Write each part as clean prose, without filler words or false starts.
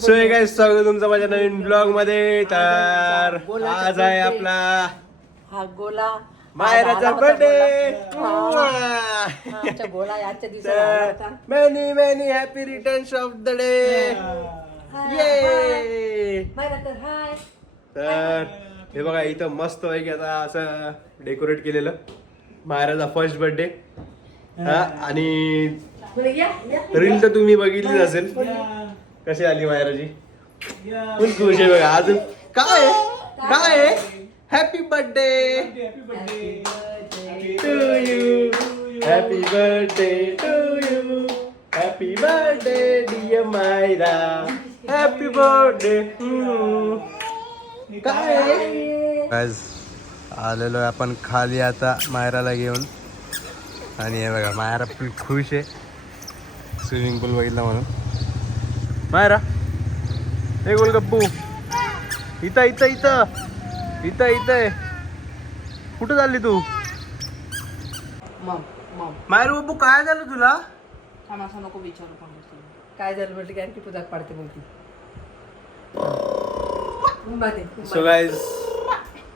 So हे काय स्वागत तुमचं माझ्या नवीन ब्लॉग मध्ये. तर आज आहे आपला हा गोला मायराचा बर्थडे. गोला आजच्या दिवसाला many many happy returns of the day. ये तर हे बघा इथं मस्त आहे की आता असं डेकोरेट केलेलं मायराचा फर्स्ट बर्थडे. आणि रील तर तुम्ही बघितलीच असेल कशी आली मायराची. फुल खुश आहे बघा. अजून काय काय happy birthday to you, happy birthday to you, happy birthday dear Myra, happy birthday. काय आलेलो आहे आपण खाली आता मायराला घेऊन. आणि हे बघा मायरा फुल खुश आहे स्विमिंग पूल बघितलं म्हणून. मायरा हे गोलगप्पू इथं इथं इथं इथं इथं कुठं चालली तू? मायरू बाबू काय झालं तुला? नको विचारू पण काय झालं म्हटलं की आणखी पुजाक पाडते बोलती. सो गाईज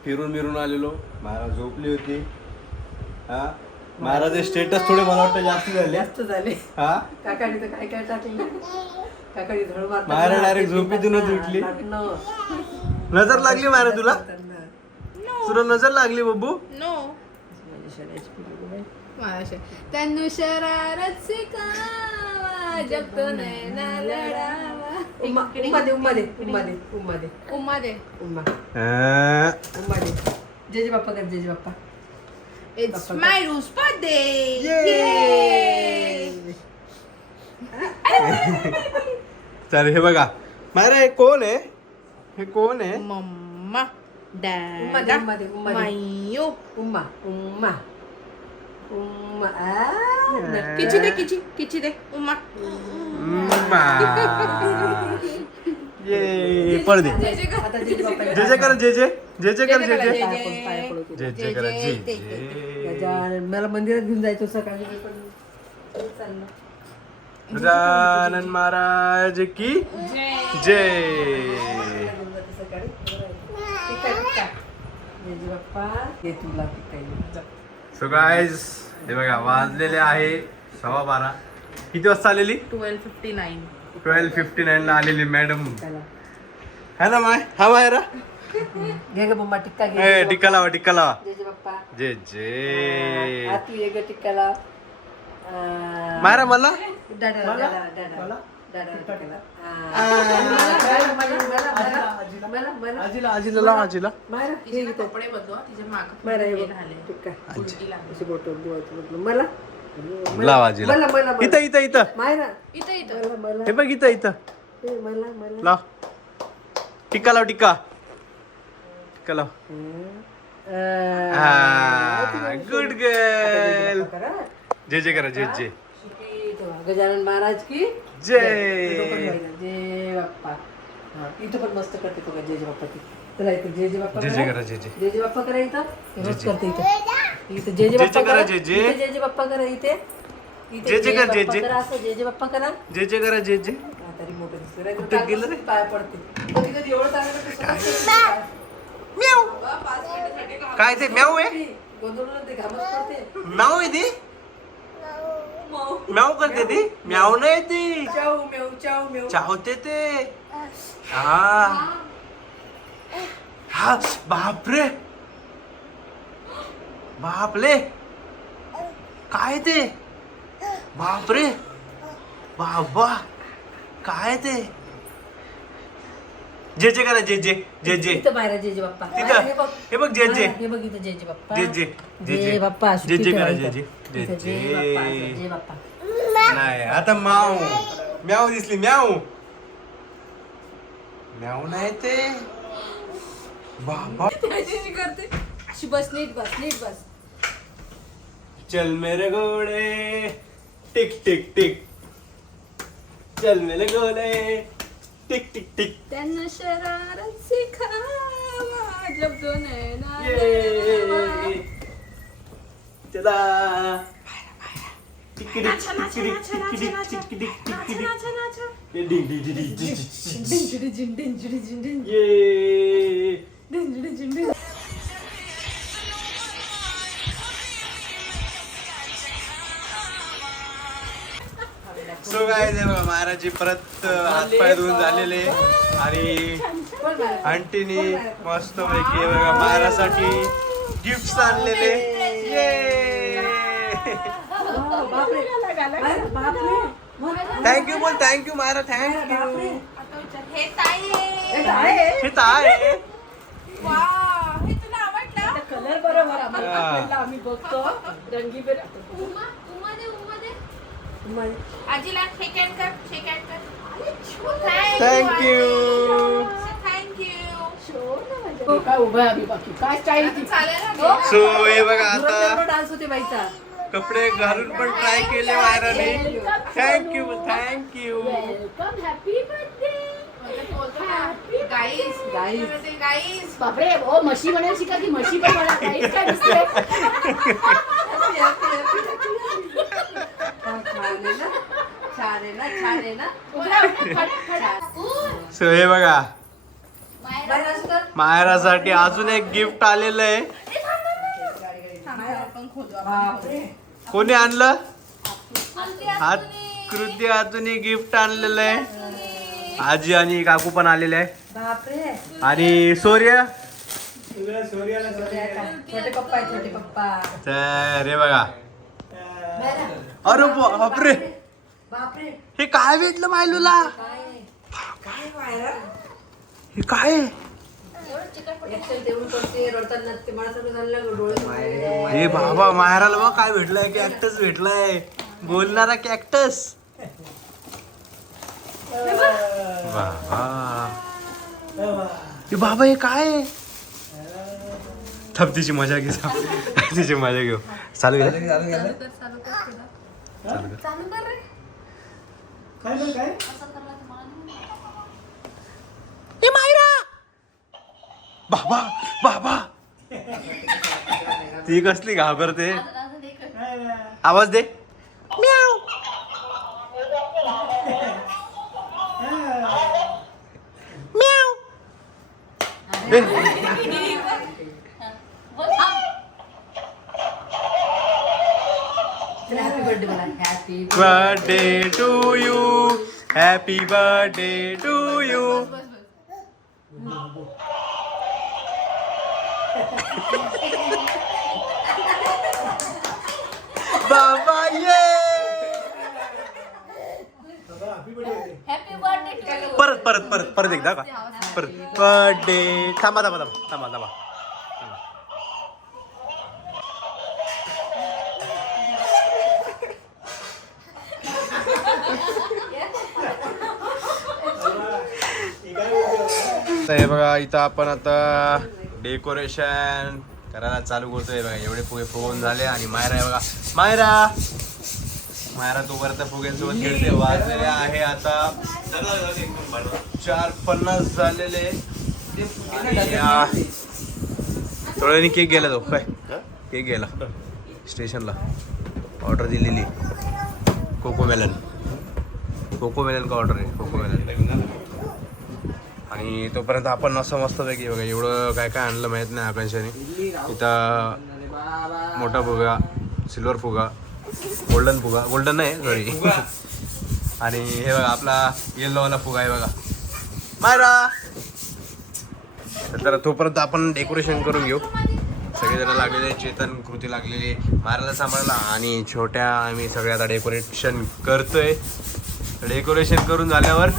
फिरून मिरून आलेलो. मायरा झोपली होती. हा महाराज स्टेटस थोडे मला वाटतं जास्त झाले. हा काकाने तर काय काय टाकलं. काकाने धड मारत मायरा डायरेक्ट झोपेतूनच उठली. नजर लागली मायरा तुला? तुला नजर लागली बाबू? तनु शरारत सिखावा जब तो नैना लड़ावा. उम्मा दे उम्मा दे उम्मा दे उम्मा दे उम्मा दे. उम्मा दे. जेजे बाप्पा कर जेजे बाप्पा. It's Myru's birthday. तर हे बघा मायरा हे कोण आहे? हे कोण आहे? मम्मा उम्मा दे डॅडा उम्मा दे उम्मा दे मायू. उम्मा उम्मा उम्मा किची दे किची दे उम्मा. ये पळ दे. आता जेजे बाप्पा जे जे कर जे जे जे जे कर जे जे पाया पडू. जे जे कर जे जे. मला मंदिरात घेऊन जायचं सकाळी पण चाललं. गजानन महाराज की जय. सकाळी टिक्का जेजे बाप्पा ये तुला टिक्का. सो गाईज हे बघा वाजलेले आहे 12:15. किती वाजता आलेली? 12:59. 12:59 ला आलेली मॅडम है ना माय. हा मायरा घे ग मम्मा टिक्का घे. ए टिक्का लावा टिक्का लावा. जेजे बाप्पा जे जे तू ये ग टिक्का लाव. मायरा मला दादा दादा दादा दादा टिक्का आजीला आजीला लाव आजीला. मायरा हे इथं कपडे बदलवा तिच्या मायरा हे माग बघ झाले. टिक्का अशी बोटं धुवायचं मला लाव आजीला. मला मला इथं इथं इथं मायरा इथं मला मला हे बघ इथं इथं हे मला मला लाव टिक्का लाव टिक्का टिक्का लाव. Good girl. जे जे करा जे जे. गजानन महाराज की जय. जय बाप्पा. इथं पण मस्त करते तो जय जय बाप्पा. चला इथं जय जय बाप्पा जे जे करा जे जे. जय जय बाप्पा करा इथं. मस्त करते इथं. इथं जय जय जे बाप्पा जे करा करा. जय जय. इथं जय जय बाप्पा करा इथे. जय जय कर जय जय. करा असं जय जय बाप्पा करा. जे जे करा जे जे. तरी मोठं दिसतं. कुठे गेलं रे? पाय पडते. कधी कधी एवढं चांगलं काय ते म्याऊ आहे? गोंधळून ते घामच पडते. म्याऊ आहे ती? म्याऊ करते ती? म्याऊ नाही ती चाऊ मेव चाऊ मेव. चावते ते. हा हा बापरे बापले काय ते? बापरे बाबा काय ते? जे जे करा जे जे जे जे. इथं बाहेर जय जय बाप्पा. तिथं हे बघ जे जे. हे बघ इथं जय जय बाप्पा. जे जे जे जय जे. बाप्पा. जे जे करा जे जे जे इथं जय बाप्पा जे. जय बाप्पा. नाही आता माऊ म्याऊ दिसली. म्याऊ म्याऊ नाही ते बाबा. करते अशी बस नीट बस. चल मेरे घोड़े टिक टिक टिक. चल मेरे घोड़े टिक टिक टिक. तनु शरारत सिखावा जब तो नैना ये लड़ावा. चला सो काय बघा महाराजची परत हातपाय धुवून झालेले आणि आंटीनी मस्त पैकी बघा महाराजसाठी गिफ्ट आणलेले. थँक्यू बोल, थँक्यू महाराज, थँक्यू. हे ताई हे काय कलर बरोबर आम्ही बघतो रंगीबेर. आजीला शेक हँड कर, शेक हँड कर. थँक्यू. थँक्यू. काय उभं आहे आम्ही बाकी काय स्टाईल ती. चालेल ना. सो हे बघा आता डान्स होते बाईचा. कपडे घालून पण ट्राय केले महाराजने. Thank you, thank you. Welcome, happy birthday. Guys guys. Guys बापरे ओ म्हशी म्हणायला शिका की म्हशी पण म्हणा. गाईस काय दिसते. सो हे बघा मायरासाठी अजून एक गिफ्ट आलेलं आहे. कोणी आणलं? आज कृती अजून एक गिफ्ट आणलेलं आहे. आजी आणि काकू पण आलेले आहे. आणि सूर्य छोटे पप्पा आहे, छोटे पप्पा. तर हे बघा. अरे बापरे, बापरे हे काय भेटलं मायलूला? हे काय आहे? हे बाबा मायराला बघ काय भेटलंय. कॅक्टस भेटलाय, बोलणारा कॅक्टस. बाबा हे बाबा हे काय आहे? थांब तिची मजा घे, तिची मजा घेऊ. चालू कर, चालू कर रे. ए मायरा, बाबा बाबा. ती कसली घाबरते. आवाज दे. म्याव. म्याव. हॅपी बर्थडे मला. Happy birthday to you, happy birthday to you. बाबा ये. Happy birthday. परत परत परत परत एकदा का परत. बर्थडे. थांबा थांबा थांबा थांबा थांबा. हे बघा इथं आपण आता डेकोरेशन करायला चालू करतोय बघा. एवढे फुगे फुगून झाले आणि मायरा आहे बघा. मायरा मायरा तोपर्यंत फुग्यांसोबत खेळते. वाजलेले आहे आता 4:50 झालेले. थोड्याने केक गेला तो काय केक गेला स्टेशनला. ऑर्डर दिलेली कोकोमेलन का ऑर्डर आहे कोकोमेलन. आणि तोपर्यंत आपण असं मस्तपैकी बघा एवढं काय काय आणलं माहीत नाही आकांक्षाने. इथं मोठा फुगा, सिल्वर फुगा, गोल्डन नाही सॉरी. आणि हे बघा आपला येल्लोवाला फुगा आहे बघा मायरा. तर तोपर्यंत आपण डेकोरेशन करून घेऊ. सगळेजण लागलेले, चेतन कृती लागलेली मारायला सांभाळला आणि छोट्या आम्ही सगळे आता डेकोरेशन करतोय. डेकोरेशन करून झाल्यावर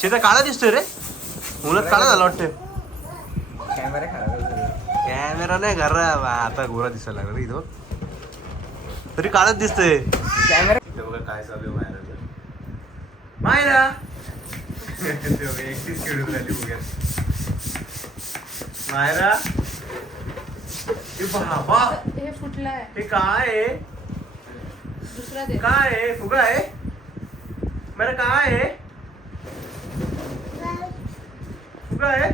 चेतन काळा दिसतोय रे. उन्हात काळा झाला वाटतंय. कॅमेरा नाही घर आता गोरा दिसायला लागला इथं तरी काळच दिसतंय. कॅमेरा काय चालू मायरा एकटीच खेळून राहिली उद्या मायरा. बाबा हे फुटलाय. हे काय आहे? दुसरा दे. काय आहे? फुगा आहे मेरा. काय आहे? फुगा आहे.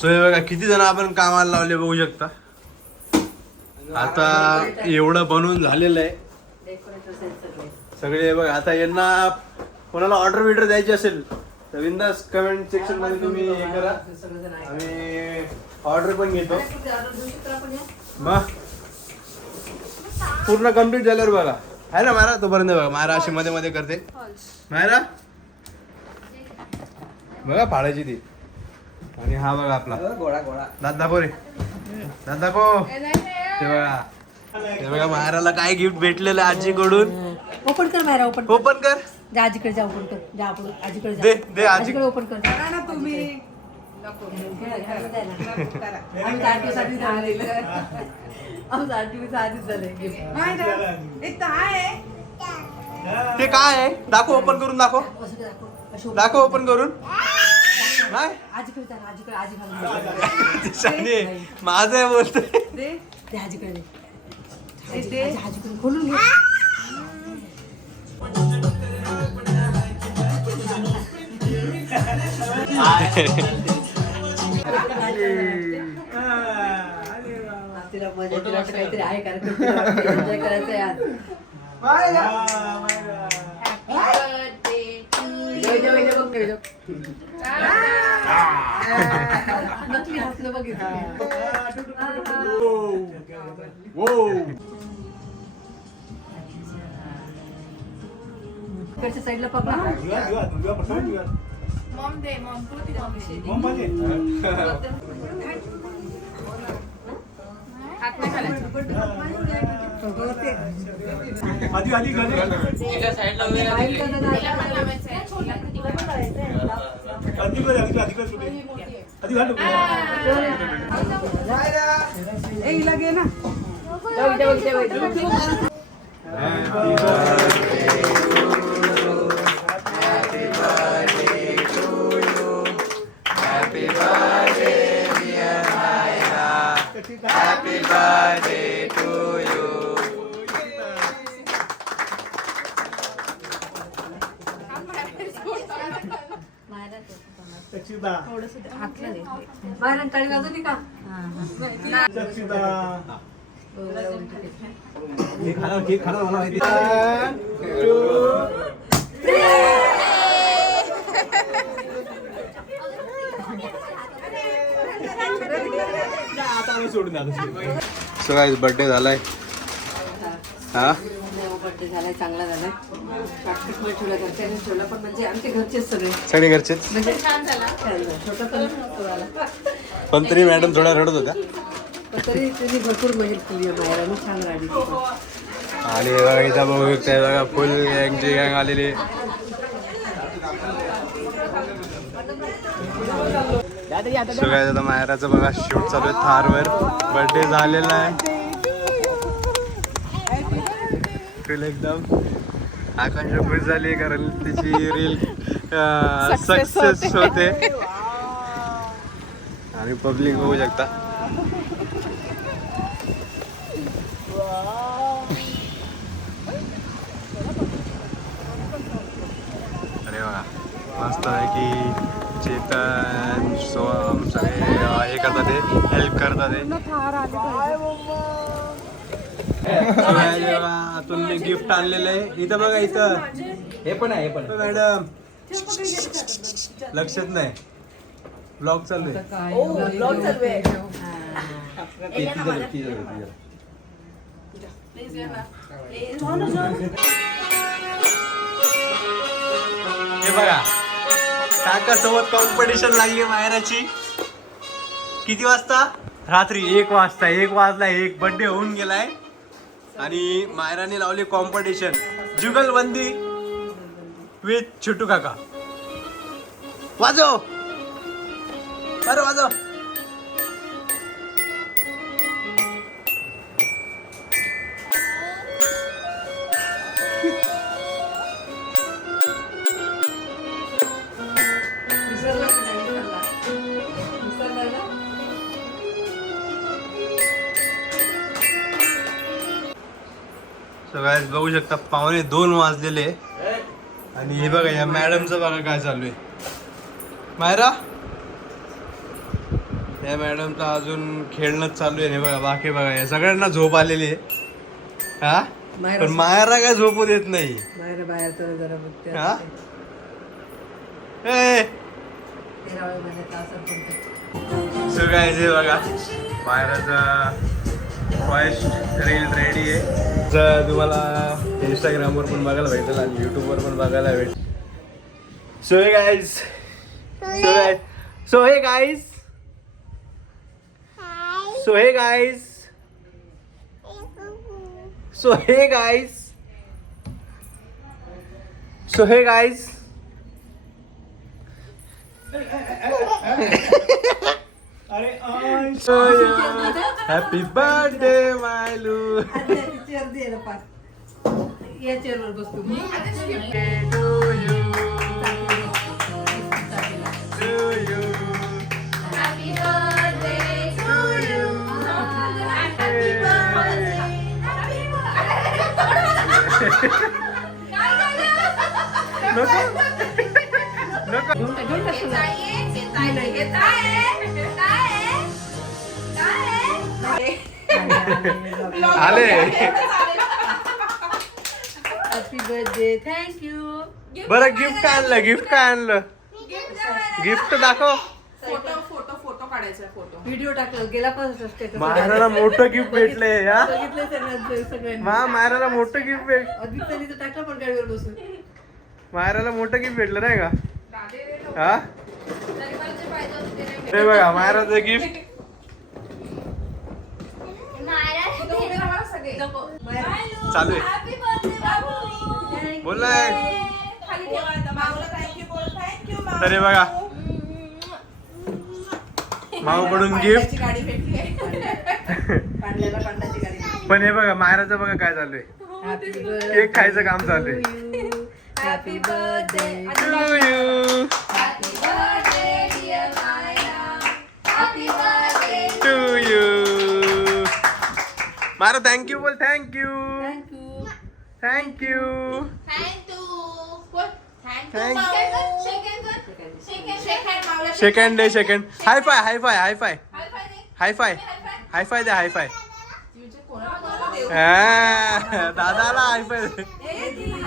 सो हे बघा किती जण आपण कामाला लावले बघू शकता. आता एवढं बनवून झालेलं आहे सगळे बघ. आता यांना कोणाला ऑर्डर बिर्डर द्यायची असेल तर बिंदास कमेंट सेक्शन मध्ये तुम्ही हे करा, आम्ही ऑर्डर पण घेतो. मग पूर्ण कम्प्लीट झाल्यावर बघा आहे ना मारा, तोपर्यंत बघा मारा अशी मध्ये मध्ये करते. मायरा बघा फाळायची ती. आणि हा बघा आपला दात दाखव रे, दात दाखव. ते बघा, ते बघा मायराला काय गिफ्ट भेटलेलं आजीकडून. ओपन कर मायरा, ओपन ओपन कर. जा आजीकडे जा, ओपन कर. जा आपण आजीकडे दे जा. दे आजी. आजीकडे ओपन कर. तुम्ही आम्ही 8 दिवस आधी झालेलं. आम्ही 8 दिवस आधीच झाले गिफ्ट. ते काय आहे दाखव, ओपन करून दाखव. दाखव ओपन करून. नाही आजीकडे जा, आजीकडे. आजी घालून शाने माझं आहे बोलतोय. दे दे आजीकडे दे. आजीकडे खोलून घे. तिला मजा, तिला वाटतं काहीतरी आहे कार्यक्रम, तिला वाटतं एन्जॉय करायचं आहे आज. नकली हसलं बघितलं. इकडच्या साईडला पकडा. मॉम दे, मॉम तू ती मॉम हात नाही घालायचं. आधी आधी घाल. तिला पण लावायचं आहे. आधी घाल, आधी घाल सुटे. आधी घाल. ए हिला घे ना. Happy birthday to you. सक्षिता बाहेर टाळी वाजवली का? सक्षिता केक खाणार मला माहिती. सो गाइस बर्थडे झालाय. हा बर्थडे झालाय, चांगला झालाय. पाठीपुढे ठेवला, घरच्यांनी ठेवला, पण म्हणजे आमचे घरचेच सगळे. सगळे घरचेच. म्हणजे छान झाला. छोटा पण झाला. पण तरी मॅडम थोडा रडत होता. पण तरी त्यांनी भरपूर मेहनत केली आहे. मायराने छान राहिली. आणि बघा इथं बघू शकताय बघा फुल गँगची गँग आलेली. सो गाइस आता मायराचं बघा शूट चालू आहे थारवर. बर्थडे झालेला आहे. फुल एकदम आकांक्षा खुश झाली कारण तिची रील सक्सेस होते. आणि पब्लिक बघू शकता. अरे बघा मस्त आहे की चेतन सोहम सगळे हे करतात, हेल्प करतात. आतून मी गिफ्ट आणलेलं आहे. इथं बघा, इथं हे पण आहे. हे पण मॅडम लक्षात नाही. ब्लॉग चालू आहे. प्लीज घे ना. हे बघा काका सोबत कॉम्पिटिशन लागली मायराची. किती वाजता? रात्री 1 वाजता. 1 वाजला. 1 बर्थडे होऊन गेलाय. आणि मायराने लावली कॉम्पिटिशन जुगलबंदी विथ छोटू काका. वाजव बरं, वाजव. सो गाइस बघू शकता 1:45 वाजलेले. आणि हे बघा या मॅडमचं बघा काय चालू आहे. मायरा या मॅडमचं अजून खेळणंच चालू आहे. हे बघा बाकी बघा या सगळ्यांना झोप आलेली आहे. हा मायरा पण मायरा काय झोपू देत नाही. बाहेर बाहेर तर जरा बघते हा? ए 13व्या महिन्यात असं पण सो गाईज हे बघा मायराचा फर्स्ट रील रेडी आहे. जर तुम्हाला इंस्टाग्रामवर पण बघायला भेटेल आणि यूट्यूबवर पण बघायला भेटेल. सो हे गाईज सो हे guys So hey guys. So hey guys. So hey guys. अरे I So happy birthday my Lu. Chair दे ना पाच या चेअरवर बसतो मी To you. To you. Happy birthday to you. Happy birthday. Happy birthday. नको नको. आले. Happy birthday thank you. बरं गिफ्ट काय आणलं गिफ्ट काय आणलं गिफ्ट दाखव. फोटो काढायचा फोटो. व्हिडिओ टाकला गेला पण स्टेटस मायराला मोठं गिफ्ट भेटले या. बघितलं सगळ्यांनी मायराला मोठं गिफ्ट भेट अधिकतानी तर टाकला पण गाडीवर बसून मायराला मोठं गिफ्ट भेटलं नाही का. हा हे बघा मायराचं गिफ्ट. चालू आहे बोललाय. तर हे बघा माऊकडून गिफ्ट. गाडी भेटली. पांड्याला पांड्याची गाडी. पण हे बघा मायराचं बघा काय चालू आहे. हॅपी केक खायचं काम चालू आहे. Happy birthday to you to you. मारा थँक्यू बोल. Thank you thank you. Thank you. Second second day second. High five high five high five high five high five द्या हाय फाय. दादाला high five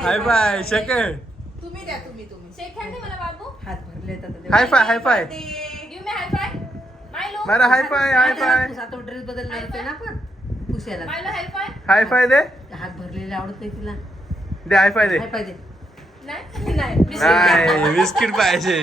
high five second. तुम्ही द्या तुम्ही second मला बाबू. हात भरले तर high five high five. Give me high five. मायलो मारा हाय फाय हाय फाय आता ड्रेस बदलला होते ना पण पुसायला मायलो हाय फाय. हाय फाय दे. हात भरलेले आवडत नाही तिला. दे हाय फाय दे. काय पाहिजे नाही नाही बिस्किट पाहिजे.